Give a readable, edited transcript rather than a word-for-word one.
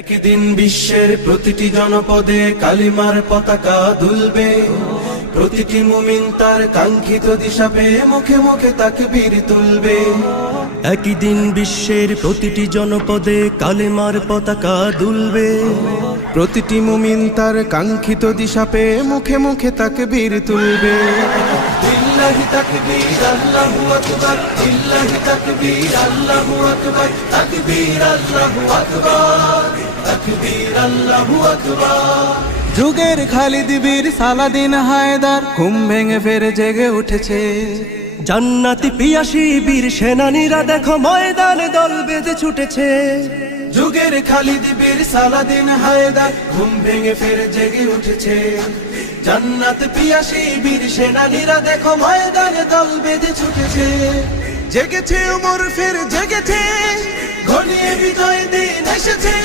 একদিন বিশ্বের প্রতিটি জনপদে কালিমার পতাকা দুলবে, প্রতিটি মুমিন তার কাঙ্ক্ষিত দিশা পেয়ে মুখে মুখে তাকবীর তুলবে। একদিন বিশ্বের প্রতিটি জনপদে কালেমার পতাকা দুলবে, প্রতিটি মুমিন তার কাঙ্ক্ষিত দিশা পেয়ে মুখে মুখে তাকবীর তুলবে। লিল্লাহি তাকবীর আল্লাহু আকবার, লিল্লাহি তাকবীর আল্লাহু আকবার, তাকবীর আল্লাহু আকবার, তাকবীর আল্লাহু আকবার। যুগের খালিদ বীর সালাদিন হায়দার ঘুম ভেঙে ফেরে জেগে উঠেছে। জান্নাতি পিয়াসী বীর সেনানীরা দেখো ময়দানে দল বেঁধে ছুটেছে। যুগের খালিদ বীর সালাদিন হায়দার ঘুম ভেঙে ফেরে জেগে উঠেছে। জান্নাত পিয়াসী বীর সেনানীরা দেখো ময়দানে দল বেঁধে ছুটেছে। জেগেছে ওমর ফের জেগেছে, ঘনিয়ে বিজয় দিন এসেছে।